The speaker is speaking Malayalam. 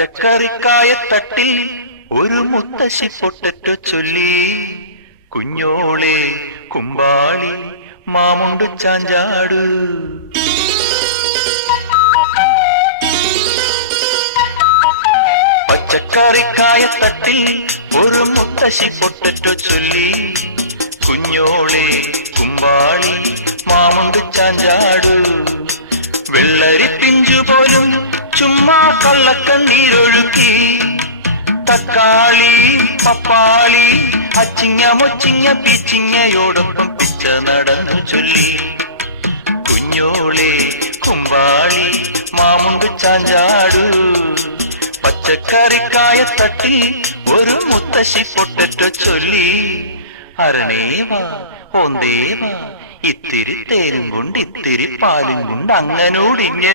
പച്ചക്കറിക്കായത്തട്ടിൽ ഒരു മുത്തശ്ശി പൊട്ടറ്റോ ചൊല്ലി. കുഞ്ഞോളെ കുമ്പാളി മാമുണ്ടു ചാഞ്ചാടു. പച്ചക്കറിക്കായത്തട്ടിൽ ഒരു മുത്തശ്ശി പൊട്ടറ്റോ ചൊല്ലി. കുഞ്ഞോളെ കുമ്പാളി മാമുണ്ടു ചാഞ്ചാടു. വെള്ളരി പിഞ്ചു പോലും ചുമ്മാ കള്ളക്കണ്ണീരൊഴുക്കി. തക്കാളി പപ്പാളി അച്ചിങ്ങ മൊച്ചിങ്ങ പീച്ചിങ്ങയോടൊപ്പം പിച്ച നടന്നു ചൊല്ലി. കുഞ്ഞോളെ കുമ്പാളി മാമുണ്ടു ചാഞ്ചാടു. പച്ചക്കറിക്കായത്തട്ടിൽ ഒരു മുത്തശ്ശി പൊട്ടറ്റോ ചൊല്ലി. അരണേവാ ഓന്തേവാ ഇത്തിരി തേനും കൊണ്ട് ഇത്തിരി പാലും കൊണ്ട് അങ്ങനോടിങ്ങ